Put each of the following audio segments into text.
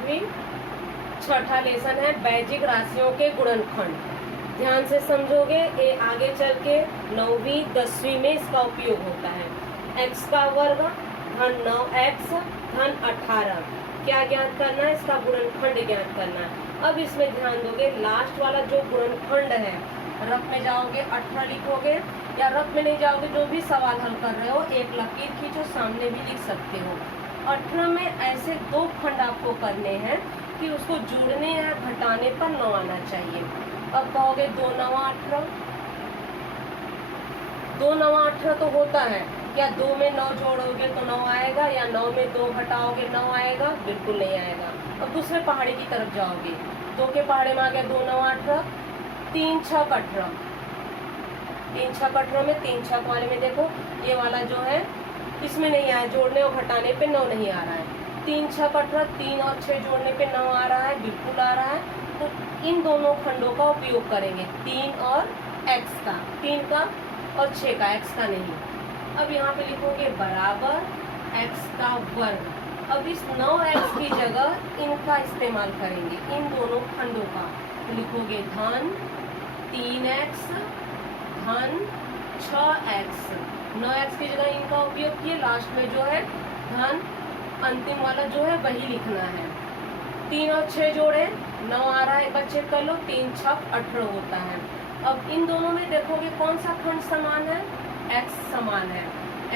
भी छठा लेसन है बैजिक राशियों के गुणनखंड। ध्यान से समझोगे, ये आगे चल के 9वीं 10वीं में इसका उपयोग होता है। x का वर्ग धन 9x धन 18 क्या ज्ञात करना है, इसका गुणनखंड ज्ञात करना है। अब इसमें ध्यान दोगे, लास्ट वाला जो गुणनखंड है, रफ में जाओगे 18 लिखोगे, या रफ में नहीं जाओगे, जो भी सवाल हल कर रहे हो एक लकीर खींचो, सामने भी लिख सकते हो। 18 में ऐसे दो खंड आपको करने हैं कि उसको जोड़ने या घटाने पर 9 आना चाहिए। अब कहोगे 2 9 18, 2 9 18 तो होता है, क्या 2 में 9 जोड़ोगे तो 9 आएगा, या 9 में 2 घटाओगे 9 आएगा? बिल्कुल नहीं आएगा। अब दूसरे पहाड़ी की तरफ जाओगे, 2 के पहाड़े में आ गया 2 9 18, 3 6 18, 3 6 18 में 3 6 वाले में देखो ये वाला जो है इसमें नहीं आया, जोड़ने और घटाने पे 9 नहीं आ रहा है। 3 6 18, 3 और 6 जोड़ने पे 9 आ रहा है, बिल्कुल आ रहा है। तो इन दोनों खंडों का उपयोग करेंगे, 3 और x का, 3 का और 6 का, x का नहीं। अब यहाँ पे लिखोगे बराबर x का वर्ग। अब इस 9x की जगह इनका इस्तेमाल करेंगे, इन दोनों खंडों का। तो लिखोगे धन 3x धन 6x, 9x की जगह इनका उपयोग किए, लास्ट में जो है धन अंतिम वाला जो है वही लिखना है। 3 और 6 जोड़े 9 आ रहा है, एक बार चेक कर लो, 3 6 18 होता है। अब इन दोनों में देखोगे कौन सा खंड समान है, x समान है।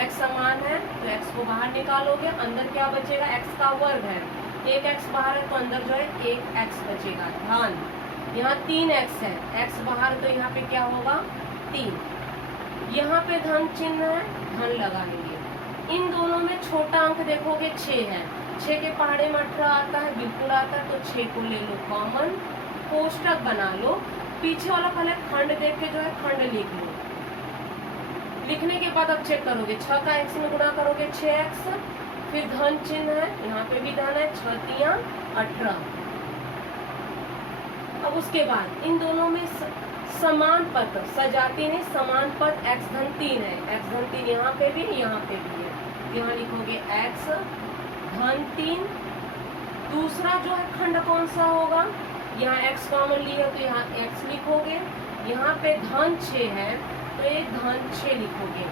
x समान है तो x को बाहर निकालोगे, अंदर क्या बचेगा, x का वर्ग है, एक x बाहर है तो अंदर जो है एक x बचेगा। ध्यान, यहाँ 3x है, x बाहर तो यहाँ पे क्या होगा 3, यहाँ पे धन चिन्ह है, धन लगा लेंगे। इन दोनों में छोटा अंक देखोगे 6 है, 6 के पहाड़े में 18 आता है, बिल्कुल आता है, तो 6 को ले लो कॉमन, कोष्टक बना लो, पीछे वाला पहले खंड देख के जो है खंड लिख लो। लिखने के बाद अब चेक करोगे, 6 का x में गुणा करोगे 6x, फिर धन चिन्ह है, यहाँ पे भी धन है, 6 3 18। अब उसके बाद इन दोनों में समान पद, सजाती नहीं, समान पद x धन 3 है, x धन 3 यहाँ पे भी यहाँ पे भी है, यहाँ लिखोगे x धन 3। दूसरा जो है खंड कौन सा होगा, यहाँ x कॉमन लिया तो यहाँ x लिखोगे, यहाँ पे धन 6 है तो एक धन 6 लिखोगे,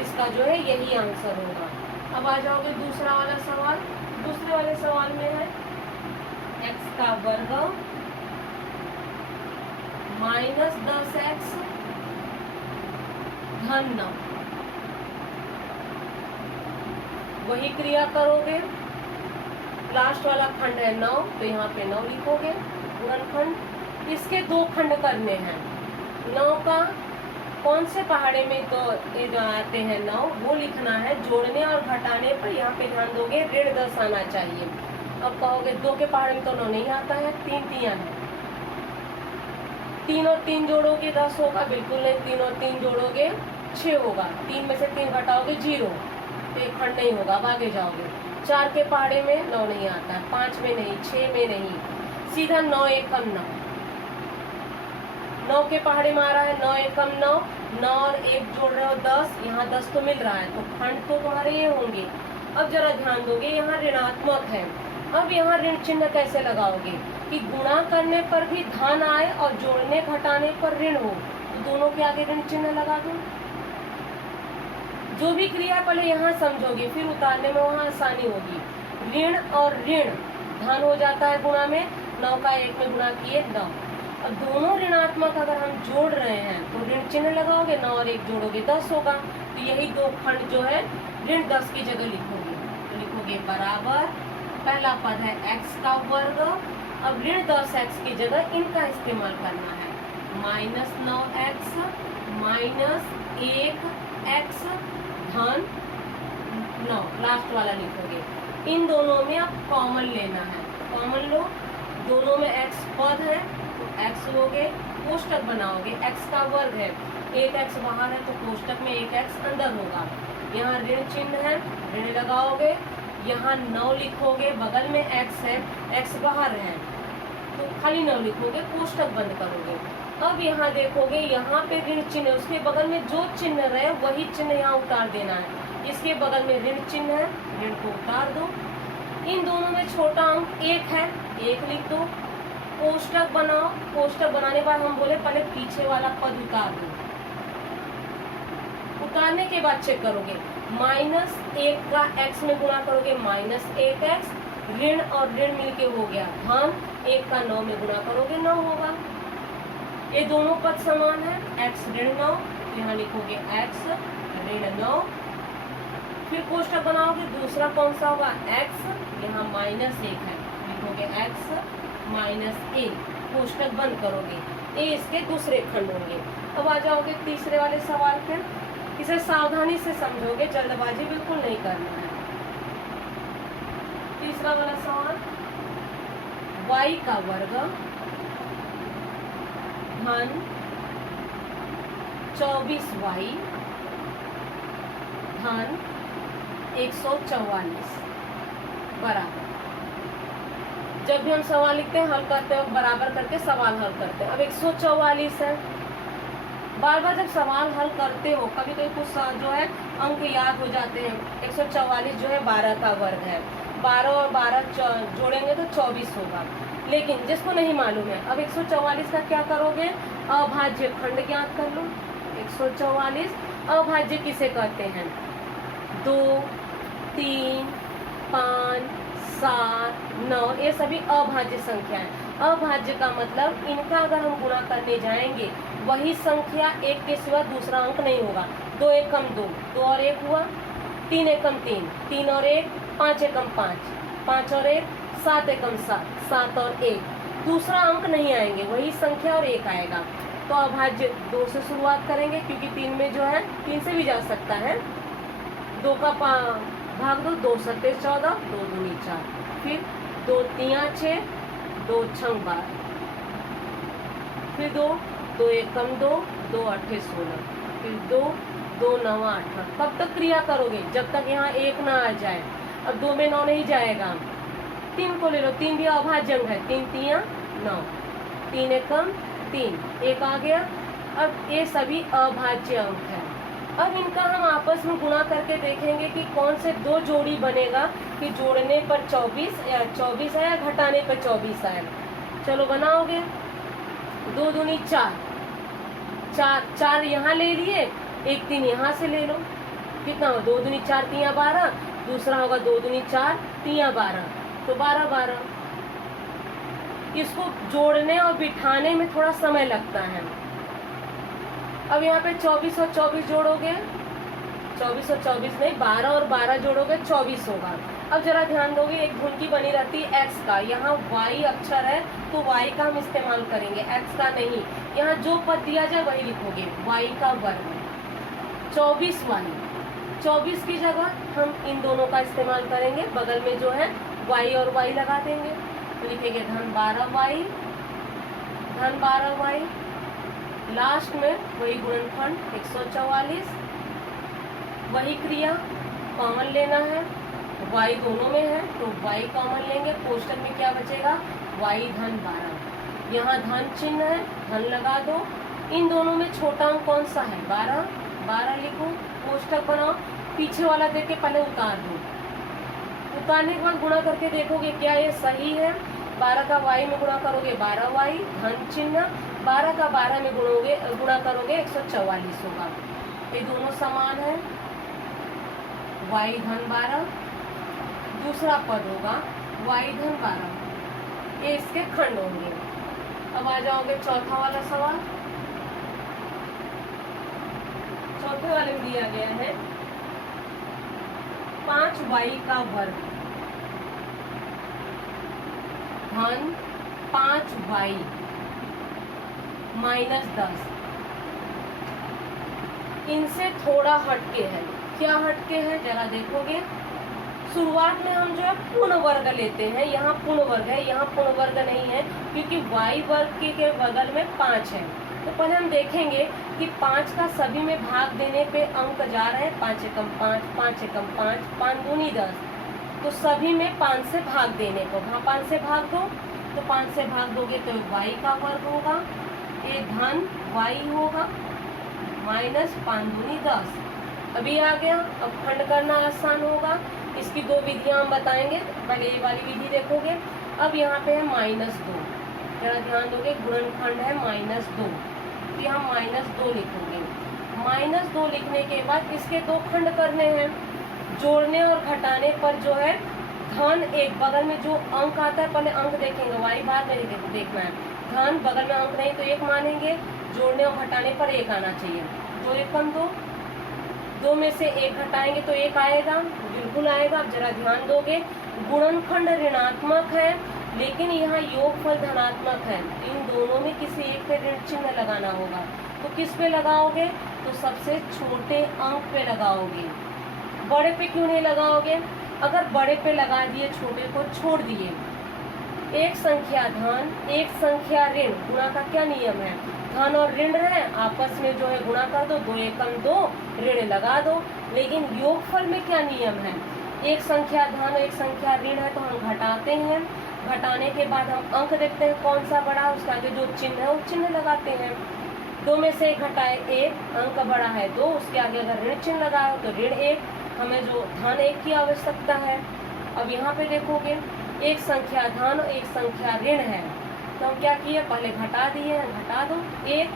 इसका जो है यही आंसर होगा। अब आ जाओगे दूसरा वाला सवाल, दूसरे वाले सवाल में है x का वर्ग माइनस 10x धन 9, वही क्रिया करोगे, लास्ट वाला खंड है 9 तो यहाँ पे 9 लिखोगे गुणनखंड। इसके दो खंड करने हैं, 9 का कौन से पहाड़े में तो ये जो आते हैं 9 वो लिखना है, जोड़ने और घटाने पर यहाँ पे ध्यान दोगे ऋण 10 आना चाहिए। अब कहोगे 2 के पहाड़े में तो 9 नहीं आता है, 3 3 है, 3 और 3 जोड़ोगे 10 होगा, बिल्कुल नहीं, 3 और 3 जोड़ोगे 6 होगा, 3 में से 3 घटाओगे 0, तो एक खंड नहीं होगा। अब आगे जाओगे, 4 के पहाड़े में 9 नहीं आता है, 5 में नहीं, 6 में नहीं, सीधा 9 एकम 9, 9 के पहाड़े में आ रहा है 9 एकम 9, 9 और 1 जोड़ रहे हो 10, यहाँ 10 तो मिल रहा है, तो खंड तो तुम्हारे ये होंगे। अब जरा ध्यान दोगे, यहाँ ऋणात्मक है, अब यहाँ ऋण चिन्ह कैसे लगाओगे कि गुणा करने पर भी धन आए और जोड़ने घटाने पर ऋण हो, तो दोनों के आगे ऋण चिन्ह लगा दो। जो भी क्रिया पहले यहाँ समझोगे, फिर उतारने में वहाँ आसानी होगी। ऋण और ऋण धन हो जाता है गुणा में, 9 का 1 में गुणा किए 9। अब दोनों ऋणात्मक अगर हम जोड़ रहे हैं तो ऋण चिन्ह लगाओगे, 9 और 1 जोड़ोगे 10 होगा, तो यही दो खंड जो है ऋण 10 की जगह लिखोगे, तो लिखोगे बराबर, पहला पद है x का वर्ग, अब ऋण 10x की जगह इनका इस्तेमाल करना है, माइनस 9x माइनस 1x धन 9, लास्ट वाला लिखोगे। इन दोनों में आप कॉमन लेना है, कॉमन लो, दोनों में x पद है तो x लोगे, कोष्टक बनाओगे, x का वर्ग है, 1x बाहर है तो कोष्टक में 1x अंदर होगा, यहाँ ऋण चिन्ह है, ऋण लगाओगे, यहाँ 9 लिखोगे, बगल में x है, x बाहर है तो खाली 9 लिखोगे, कोष्टक बंद करोगे। अब यहाँ देखोगे, यहाँ पे ऋण चिन्ह है, उसके बगल में जो चिन्ह रहे वही चिन्ह यहाँ उतार देना है, इसके बगल में ऋण चिन्ह है, ऋण को उतार दो, इन दोनों में छोटा अंक 1 है, 1 लिख दो। कोष्टक बनाओ, कोष्टक बनाने के बाद हम बोले पहले पीछे वाला पद उतार दो। उतारने के बाद चेक करोगे, -1 का x में गुणा करोगे -1x, ऋण और ऋण मिलके हो गया धन, 1 का 9 में गुणा करोगे 9 होगा। ये दोनों पद समान है, x ऋण 9, यहाँ लिखोगे x ऋण 9। फिर कोष्टक बनाओगे, दूसरा कौन सा होगा x, यहाँ -1 है, लिखोगे x -1, कोष्टक बंद करोगे। ये इसके दूसरे खंड होंगे। अब आ जाओगे तीसरे वाले सवाल पे, इसे सावधानी से समझोगे, जल्दबाजी बिल्कुल नहीं करना है। तीसरा वाला सवाल, y का वर्ग धन 24y धन 144 बराबर। जब भी हम सवाल लिखते हैं, हल करते हैं, बराबर करके सवाल हल करते हैं। अब 144 है, बार बार जब सवाल हल करते हो कभी कभी कुछ जो है अंक याद हो जाते हैं। 144 जो है 12 का वर्ग है, 12 और 12 जोड़ेंगे तो 24 होगा। लेकिन जिसको नहीं मालूम है, अब 144 का क्या करोगे, अभाज्य खंड ज्ञात कर लो। 144 अभाज्य किसे कहते हैं, 2, 3, 5, 7, 9, ये सभी अभाज्य संख्या है। अभाज्य का मतलब इनका अगर हम गुणा करने जाएंगे, वही संख्या एक के सिवा दूसरा अंक नहीं होगा। 2 एकम 2, 2 और 1 हुआ, 3 एकम 3, 3 और 1, 5 एकम 5, 5 और 1, 7 एकम 7, 7 और 1, दूसरा अंक नहीं आएंगे, वही संख्या और 1 आएगा। तो अभाज्य 2 से शुरुआत करेंगे, क्योंकि 3 में जो है 3 से भी जा सकता है। 2 का भाग दो, 2 सत्ते 14, 2 दूनी 4, फिर 2 तिया 6, 2 छंग 12, फिर 2 एकम 2, 2 अट्ठे 16, फिर 2 9 18। कब तक क्रिया करोगे, जब तक यहाँ 1 ना आ जाए। अब 2 में 9 नहीं जाएगा, 3 को ले लो, 3 भी अभाज्य अंक है, 3 तिया 9, 3 एकम 3, 1 आ गया। अब ये सभी अभाज्य अंक है। अब इनका हम आपस में गुणा करके देखेंगे कि कौन से 2 जोड़ी बनेगा, कि जोड़ने पर 24 आया, घटाने पर 24 आया। चलो बनाओगे, 2 दूनी 4, 4 यहाँ ले लिए, 1 3 यहाँ से ले लो, कितना हो, 2 दूनी 4 तिया 12, दूसरा होगा 2 दूनी 4 तिया 12, तो 12 12। इसको जोड़ने और बिठाने में थोड़ा समय लगता है। अब यहाँ पे 24 और 24 जोड़ोगे, 24 और 24 नहीं, 12 और 12 जोड़ोगे 24 होगा। अब जरा ध्यान दोगे, एक धुन की बनी रहती है x का, यहाँ y अक्षर है तो y का हम इस्तेमाल करेंगे, x का नहीं। यहाँ जो पद दिया जाए वही लिखोगे, y का वर्ग 24y, 24 की जगह हम इन दोनों का इस्तेमाल करेंगे, बगल में जो है y और y लगा देंगे, तो लिखेंगे धन 12y, धन 12y, लास्ट में वही गुणनखंड 144, वही क्रिया कॉमन लेना है, y दोनों में है तो y कॉमन लेंगे, कोष्टक में क्या बचेगा, y धन 12, यहाँ धन चिन्ह है, धन लगा दो। इन दोनों में छोटा अंक कौन सा है, 12, 12 लिखो, कोष्टक बनाओ, पीछे वाला देख के पहले उतार दो। उतारने के बाद गुणा करके देखोगे क्या ये सही है। 12 का y में गुणा करोगे 12y, धन चिन्ह, 12 का 12 में गुणा करोगे 144 होगा। ये दोनों समान है, y धन 12, दूसरा पद होगा y धन 12, ये इसके खंड होंगे। अब आ जाओगे चौथा वाला सवाल। चौथे वाले में दिया गया है 5y का वर्ग धन 5y -10। इनसे थोड़ा हटके है, क्या हटके है जरा देखोगे। शुरुआत में हम जो है पूर्ण वर्ग लेते हैं, यहाँ पूर्ण वर्ग है, यहाँ पूर्ण वर्ग नहीं है, क्योंकि y वर्ग के बगल में 5 है। तो पहले हम देखेंगे कि 5 का सभी में भाग देने पे अंक जा रहे हैं, 5 एकम 5, 5 एकम 5, 5 दूनी 10, तो सभी में 5 से भाग देने को, वहाँ 5 से भाग दो, तो 5 से भाग दोगे तो y का वर्ग होगा, ये धन y होगा, -5 दूनी 10। अभी आ गया, अब खंड करना आसान होगा, इसकी दो विधियां हम बताएंगे। पहले ये वाली विधि देखोगे। अब यहाँ पे है -2, जरा ध्यान दोगे, गुणनखंड है -2, तो हम -2 लिखोगे। -2 लिखने के बाद इसके दो खंड करने हैं। जोड़ने और घटाने पर जो है धन एक, बगल में जो अंक आता है पहले अंक देखेंगे, वाई बार नहीं देखना है। धन बगल में अंक नहीं तो 1 मानेंगे, जोड़ने और घटाने पर 1 आना चाहिए। 2 एकम 2, 2 में से 1 घटाएंगे तो 1 आएगा, बिल्कुल आएगा। अब जरा ध्यान दोगे, गुणनखंड ऋणात्मक है लेकिन यहाँ योगफल धनात्मक है। इन दोनों में किसी एक पे ऋण चिन्ह लगाना होगा, तो किस पे लगाओगे? तो सबसे छोटे अंक पे लगाओगे। बड़े पे क्यों नहीं लगाओगे? अगर बड़े पे लगा दिए, छोटे को छोड़ दिए, एक संख्या धन एक संख्या ऋण, गुणा का क्या नियम है? धन और ऋण है, आपस में जो है गुणा कर दो, 2 एकम 2, ऋण लगा दो। लेकिन योगफल में क्या नियम है? एक संख्या धन एक संख्या ऋण है तो हम घटाते हैं, घटाने के बाद हम अंक देखते हैं कौन सा बड़ा, उसका आगे जो चिन्ह है वो चिन्ह लगाते हैं। 2 में से 1 घटाए 1, अंक बड़ा है 2, उसके आगे अगर ऋण चिन्ह लगाओ तो ऋण 1, हमें जो धन 1 की आवश्यकता है। अब यहाँ पे देखोगे, एक संख्या धन एक संख्या ऋण है, तो हम क्या किए? पहले घटा दिए, घटा दो 1।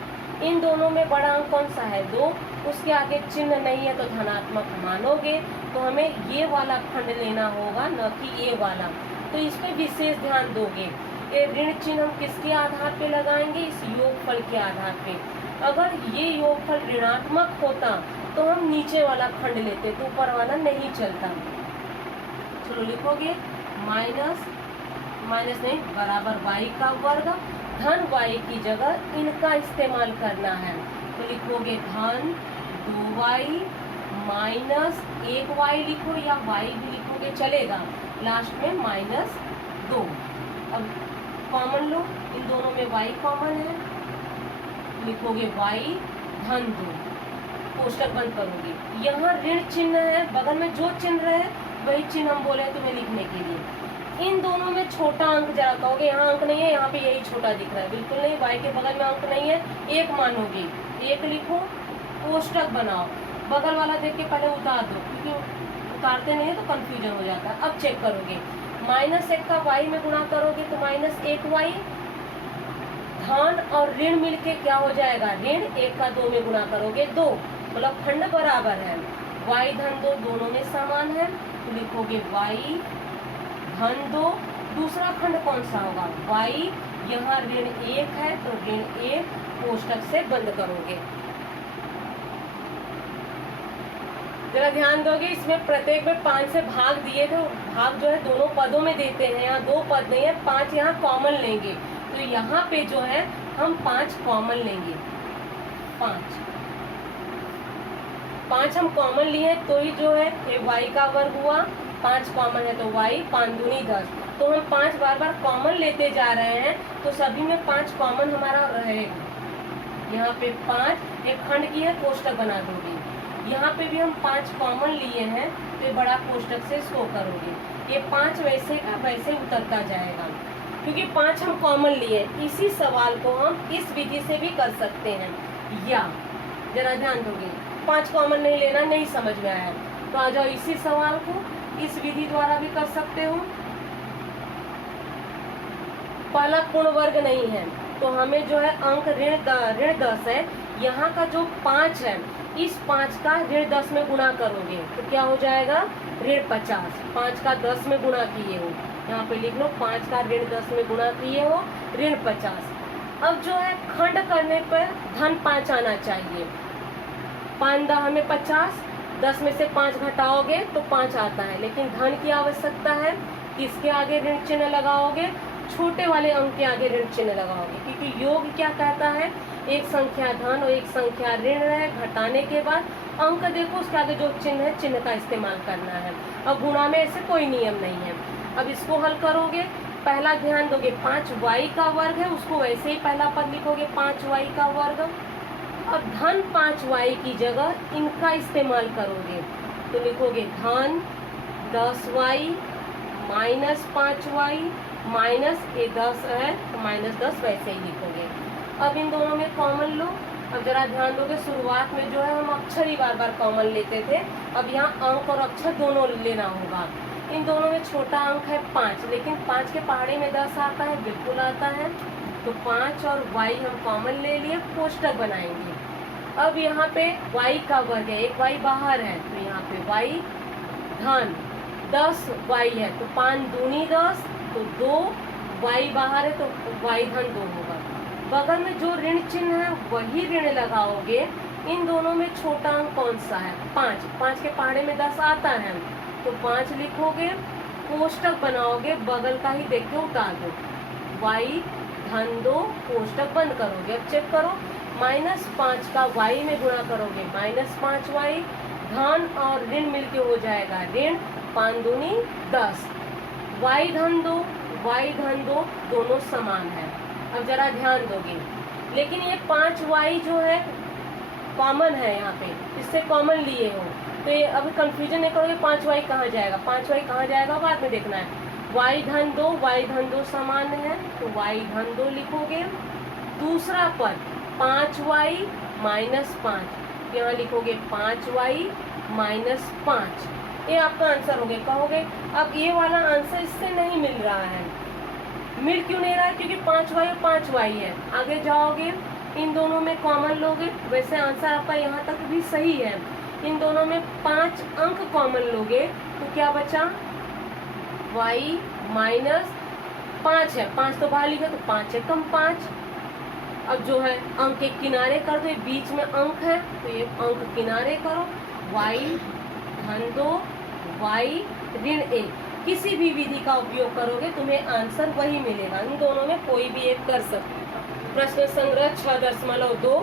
इन दोनों में बड़ा अंक कौन सा है? 2, उसके आगे चिन्ह नहीं है तो धनात्मक मानोगे, तो हमें ये वाला खंड लेना होगा, न कि ये वाला। तो इस पे विशेष ध्यान दोगे। ये ऋण चिन्ह हम किसके आधार पे लगाएंगे? इस योगफल के आधार पे। अगर ये योगफल ऋणात्मक होता तो हम नीचे वाला खंड लेते, तो ऊपर वाला नहीं चलता। चलो लिखोगे, माइनस नहीं बराबर y का वर्ग, धन y की जगह इनका इस्तेमाल करना है, तो लिखोगे धन 2y माइनस 1y लिखो, या y भी लिखोगे चलेगा, लास्ट में -2। अब कॉमन लो, इन दोनों में y कॉमन है, लिखोगे y धन 2, कोष्टक बंद करोगे। यहाँ ऋण चिन्ह है, बगल में जो चिन्ह रहे वही चिन्ह हम बोले तुम्हें लिखने के लिए। इन दोनों में छोटा अंक जरा कहोगे, यहाँ अंक नहीं है, यहाँ पे यही छोटा दिख रहा है, बिल्कुल नहीं, y के बगल में अंक नहीं है, 1 मानोगे, 1 लिखो, कोष्टक बनाओ, बगल वाला देख के पहले उतार दो, क्योंकि उतारते नहीं है तो कंफ्यूजन हो जाता है। अब चेक करोगे, -1 का y में गुणा करोगे तो -1y, धन और ऋण मिलके क्या हो जाएगा? ऋण 1 का 2 में गुणा करोगे 2, मतलब खंड बराबर है, y धन 2 दोनों में समान है, तो लिखोगे y धन 2। दूसरा खंड कौन सा होगा? y, यहाँ ऋण 1 है तो ऋण 1, कोष्टक से बंद करोगे। जरा ध्यान दोगे, इसमें प्रत्येक में 5 से भाग दिए थे, भाग जो है दोनों पदों में देते हैं, यहाँ 2 पद नहीं है, 5 यहाँ कॉमन लेंगे, तो यहाँ पे जो है हम 5 कॉमन लेंगे, 5 हम कॉमन लिए तो ही जो है ये y का वर्ग हुआ, 5 कॉमन है तो y, 5 दूनी 10, तो हम 5 बार बार कॉमन लेते जा रहे हैं, तो सभी में 5 कॉमन हमारा रहेगा। यहाँ पे 5 एक खंड की है, कोष्टक बना दोगे, यहाँ पे भी हम 5 कॉमन लिए हैं, तो ये बड़ा कोष्टक से इसको करोगे, ये 5 वैसे का वैसे उतरता जाएगा, क्योंकि 5 हम कॉमन लिए। इसी सवाल को हम इस विधि से भी कर सकते हैं, या जरा ध्यान दोगे, 5 कॉमन नहीं लेना, नहीं समझ में आया तो आ जाओ इसी सवाल को इस विधि द्वारा भी कर सकते हो। पहला पूर्ण वर्ग नहीं है तो हमें जो है अंक ऋण 10 है, यहाँ का जो 5 है, इस 5 का ऋण 10 में गुणा करोगे तो क्या हो जाएगा? ऋण 50। 5 का 10 में गुणा किए हो, यहाँ पे लिख लो, 5 का ऋण 10 में गुणा किए हो, ऋण 50। अब जो है खंड करने पर धन 5 आना चाहिए, 5 दा हमें 50, 10 में से 5 घटाओगे तो 5 आता है, लेकिन धन की आवश्यकता है, किसके आगे ऋण चिन्ह लगाओगे? छोटे वाले अंक के आगे ऋण चिन्ह लगाओगे, क्योंकि योग क्या कहता है? एक संख्या धन और एक संख्या ऋण है, घटाने के बाद अंक देखो उसके आगे जो चिन्ह है, चिन्ह का इस्तेमाल करना है। अब गुणा में ऐसे कोई नियम नहीं है। अब इसको हल करोगे, पहला ध्यान दोगे 5y का वर्ग है, उसको वैसे ही पहला पद लिखोगे 5y का वर्ग। अब धन 5y की जगह इनका इस्तेमाल करोगे तो लिखोगे धन 10y माइनस 5y माइनस ये 10 है तो -10 वैसे ही लिखोगे। अब इन दोनों में कॉमन लो, अब जरा ध्यान दोगे, शुरुआत में जो है हम अक्षर ही बार बार कॉमन लेते थे, अब यहाँ अंक और अक्षर दोनों लेना होगा। इन दोनों में छोटा अंक है 5, लेकिन 5 के पहाड़े में 10 आता है, बिल्कुल आता है। तो 5 और y हम कॉमन ले लिए, कोष्टक बनाएंगे। अब यहाँ पे y का वर्ग है, एक y बाहर है, तो यहाँ पे y धन 10y है, तो 5 दूनी 10, तो 2y बाहर है, तो y धन 2 होगा। बगल में जो ऋण चिन्ह है वही ऋण लगाओगे। इन दोनों में छोटा अंक कौन सा है? 5। 5 के पहाड़े में 10 आता है, तो 5 लिखोगे, कोष्टक बनाओगे, बगल का ही देख के उतार दो, y धन 2, कोष्टक बंद करोगे। अब चेक करो, -5 का y में गुणा करोगे, -5y, धन और ऋण मिलके हो जाएगा ऋण, 5 दूनी 10, y धन 2 दोनों समान है। अब जरा ध्यान दोगे, लेकिन ये 5y जो है कॉमन है, यहाँ पे इससे कॉमन लिए हो, तो ये अभी कंफ्यूजन नहीं करोगे 5y कहाँ जाएगा, 5y कहाँ जाएगा बाद में देखना है। y धन 2 समान है, तो y धन 2 लिखोगे। दूसरा पद 5y माइनस 5, यहाँ लिखोगे 5y माइनस 5, ये आपका आंसर हो गया। कहोगे अब ये वाला आंसर इससे नहीं मिल रहा है, मिल क्यों नहीं रहा है? क्योंकि 5y और 5y है। आगे जाओगे, इन दोनों में कॉमन लोगे, वैसे आंसर आपका यहाँ तक भी सही है। इन दोनों में 5 अंक कॉमन लोगे, तो क्या बचा? y माइनस 5 है, 5 तो बाहर लिखा, तो 5 है कम 5। अब जो है अंक के किनारे कर दो, बीच में अंक है, तो ये अंक किनारे करो, y धन 2, y ऋण 1। किसी भी विधि का उपयोग करोगे तुम्हें आंसर वही मिलेगा, इन दोनों में कोई भी एक कर सकते। प्रश्न संग्रह 6.2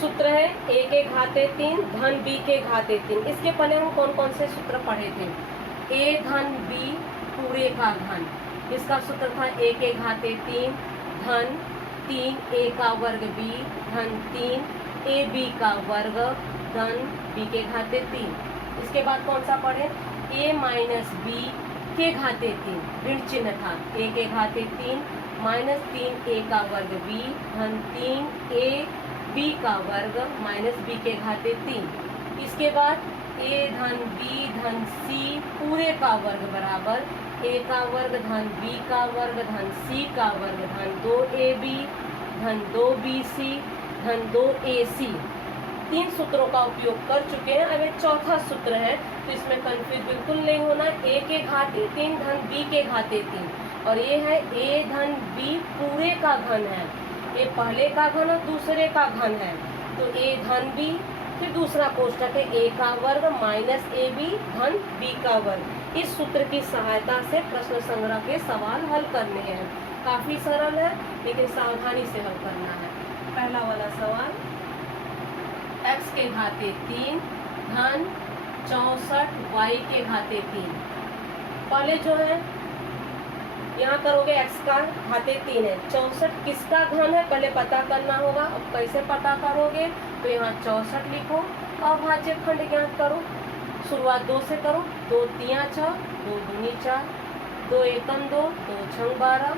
सूत्र है a के घाते 3 धन b के घाते 3। इसके पहले हम कौन कौन से सूत्र पढ़े थे? a धन b पूरे का घन, इसका सूत्र था a के घाते 3 धन 3 a का वर्ग b धन 3 ab का वर्ग धन b के घाते 3। इसके बाद कौन सा पढ़े? a माइनस b के घाते 3, ऋण चिन्ह था, a के घाते 3 माइनस 3 a का वर्ग b धन 3 a b का वर्ग माइनस b के घाते 3। इसके बाद a धन b धन c पूरे का वर्ग बराबर a का वर्ग धन b का वर्ग धन c का वर्ग धन 2ab धन 2bc धन 2ac। 3 सूत्रों का उपयोग कर चुके हैं। अब एक चौथा सूत्र है, तो इसमें कंफ्यूज बिल्कुल नहीं होना। a के घाते 3 धन b के घाते 3, और ये है a धन b पूरे का घन है, ये पहले का घन और दूसरे का घन है, तो a धन b, फिर दूसरा कोष्टक है a का वर्ग माइनस ab धन b का वर्ग। इस सूत्र की सहायता से प्रश्न संग्रह के सवाल हल करने हैं। काफी सरल है, लेकिन सावधानी से हल करना है। पहला वाला सवाल, x के घाते 3 धन 64 y के घाते 3। पहले जो है यहाँ करोगे, x का घाते 3 है, 64 किसका घन है पहले पता करना होगा। अब कैसे पता करोगे? तो यहाँ 64 लिखो, अभाज्य खंड ज्ञात करो, शुरुआत 2 से करो, 2 तिया 6, 2 दूनी 4, 2 एकम 2, 2 छंग 12,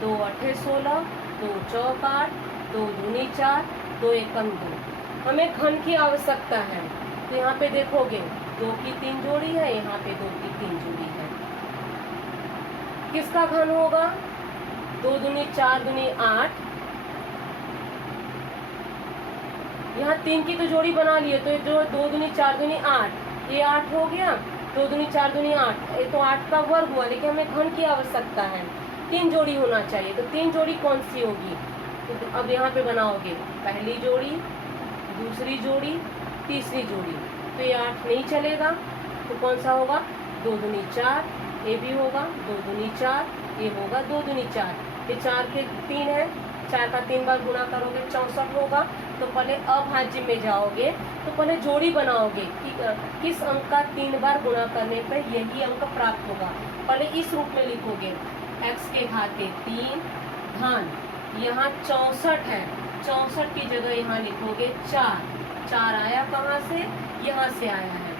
2 अठे 16, 2 चौक 8, 2 दूनी 4, 2 एकम 2। हमें घन की आवश्यकता है, तो यहाँ पे देखोगे 2 की 3 जोड़ी है, यहाँ पे 2 की 3 जोड़ी है। किसका घन होगा? 2 दूनी 4 दूनी 8, यहाँ 3 की तो जोड़ी बना लिए, तो जो 2 दूनी 4 दूनी 8, ये 8 हो गया, 2 दूनी 4 दूनी 8, ये तो 8 का वर्ग हुआ, लेकिन हमें घन की आवश्यकता है, 3 जोड़ी होना चाहिए। तो 3 जोड़ी कौन सी होगी? तो अब यहाँ पे बनाओगे पहली जोड़ी, दूसरी जोड़ी, तीसरी जोड़ी, तो ये 8 नहीं चलेगा, तो कौन सा होगा? 2 दूनी 4, ये भी होगा 2 दूनी 4, ये होगा 2 दूनी 4, ये 4 के 3 है, 4 का 3 बार गुणा करोगे 64 होगा। तो पहले अभाज्य में जाओगे, तो पहले जोड़ी बनाओगे कि किस अंक का 3 बार गुणा करने पर यही अंक प्राप्त होगा। पहले इस रूप में लिखोगे, x के घाते 3 धन, यहाँ 64 है, 64 की जगह यहाँ लिखोगे 4, 4 आया कहाँ से? यहाँ से आया है,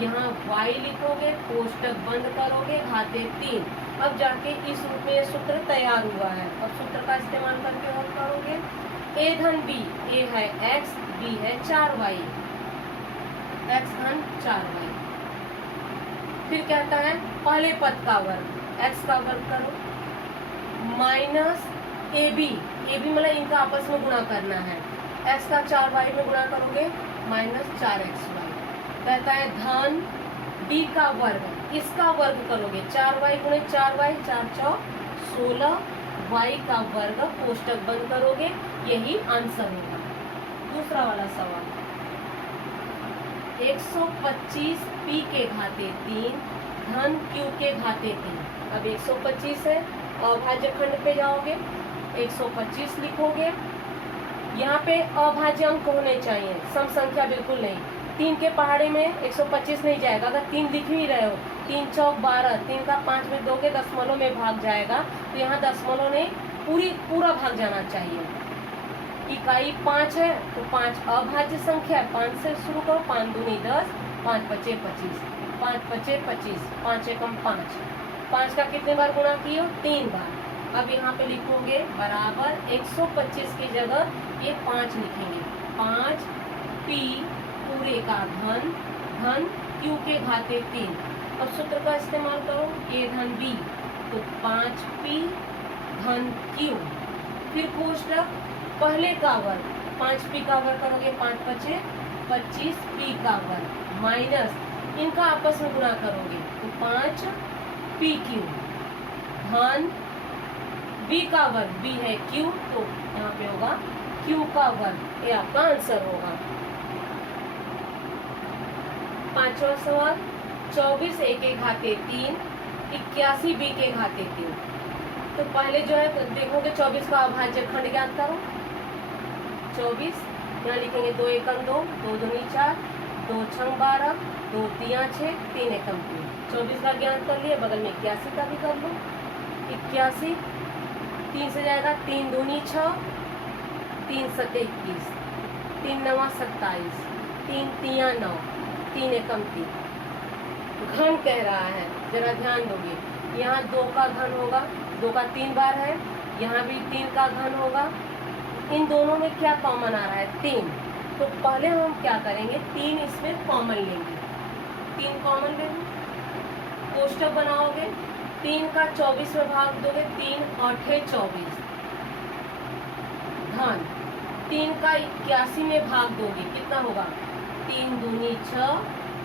यहाँ y लिखोगे, कोष्टक बंद करोगे, घाते 3। अब जाके इस रूप में ये सूत्र तैयार हुआ है। अब सूत्र का इस्तेमाल करके और करोगे a धन b, a है x, b है 4y, x धन 4y। फिर कहता है पहले पद का वर्ग, x का वर्ग करो, माइनस ab, ab मतलब इनका आपस में गुणा करना है, x का 4y में गुणा करोगे माइनस 4xy। कहता है धन b का वर्ग, इसका वर्ग करोगे 4y गुणे 4y, 4 चौक 16, y का वर्ग, कोष्टक बंद करोगे, यही आंसर होगा। दूसरा वाला सवाल, 125 p के घाते 3 धन q के घाते 3। अब 125 है, अभाज्य खंड पे जाओगे, 125 लिखोगे, यहाँ पे अभाज्य अंक होने चाहिए, सम संख्या बिल्कुल नहीं। 3 के पहाड़े में 125 नहीं जाएगा। अगर 3 लिख ही रहे हो, 3 चौक 12, 3 का 5 में दोगे दशमलव में भाग जाएगा, तो यहाँ दशमलव नहीं पूरा भाग जाना चाहिए। इकाई 5 है तो 5 अभाज्य संख्या है, 5 से शुरू करो, 5 दूनी 10, 5 पचे 25, 5 पचे 25, 5 एकम 5, 5 का कितने बार गुणा किए हो? 3 बार। अब यहाँ पे लिखोगे बराबर 125 की जगह ये 5 लिखेंगे, 5 p पूरे का धन धन q के घाते 3। अब सूत्र का इस्तेमाल करो, a धन b तो 5p धन q, फिर कोष्टक पहले का वर्ग, 5p का वर्ग करोगे 5 पचे 25, p का वर्ग माइनस इनका आपस में गुणा करोगे तो 5pq धन b का वर्ग, b है q तो यहाँ पे होगा q का वर्ग, ये आपका आंसर होगा। पांचवा सवाल, 24 a के घाते 3 81 b के घाते 3। तो पहले जो है तो देखोगे 24 का अभाज्य खंड ज्ञात करो, 24 यहाँ लिखेंगे 2 एकम 2, 2 दूनी 4, 2 छंग 12, 2 तिया 6, 3 एकम 3। 24 का ज्ञात कर लिए, बगल में 81 का भी कर लो, 81 3 से जाएगा, 3 दूनी 6, 3 सते 21, 3 नवा 27, 3 तिया 9, 3 एकम 3। घन कह रहा है, जरा ध्यान दोगे, यहाँ 2 का घन होगा, 2 का 3 बार है, यहाँ भी 3 का घन होगा। इन दोनों में क्या कॉमन आ रहा है? 3। तो पहले हम क्या करेंगे, 3 इसमें कॉमन लेंगे, 3 कॉमन लेंगे, कोष्टक बनाओगे, 3 का 24 में भाग दोगे, 3 8 24 धन 3 का 81 में भाग दोगे, कितना होगा? 3 दूनी 6,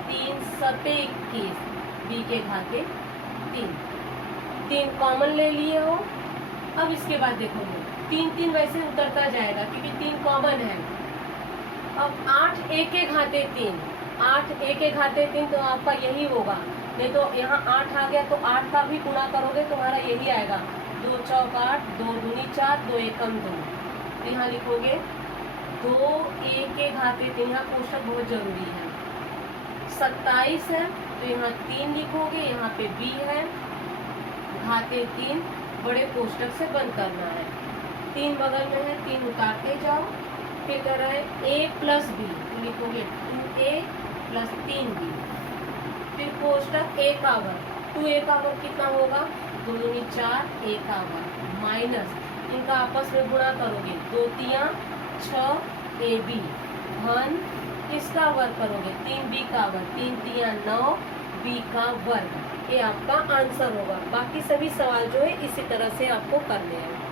3 सते 21, b के घाते 3। 3 कॉमन ले लिए हो। अब इसके बाद देखोगे 3 वैसे उतरता जाएगा क्योंकि 3 कॉमन है। अब 8 a के घाते 3, 8 a के घाते 3 तो आपका यही होगा, नहीं तो यहाँ 8 आ गया तो 8 का भी गुणा करोगे तुम्हारा यही आएगा, 2 चौक 8, 2 दूनी 4, 2 एकम 2। तो यहाँ लिखोगे 2a के घाते 3, यहाँ कोष्टक बहुत जरूरी है। 27 है तो यहाँ 3 लिखोगे, यहाँ पे b है, घाते 3 बड़े कोष्टक से बंद करना है, 3 बगल में है, 3 उतारते जाओ। फिर कर रहा है a प्लस b, तो लिखोगे 2a प्लस 3b, फिर कोष्टक a का वर्ग, 2a का वर्ग कितना होगा? 2 दूनी 4, a का वर्ग माइनस इनका आपस में गुणा करोगे, 2 तिया 6 ab धन इसका वर्ग करोगे, 3b का वर्ग, 3 तिया 9 b का वर्ग। ये आपका आंसर होगा। बाकी सभी सवाल जो है इसी तरह से आपको करने हैं।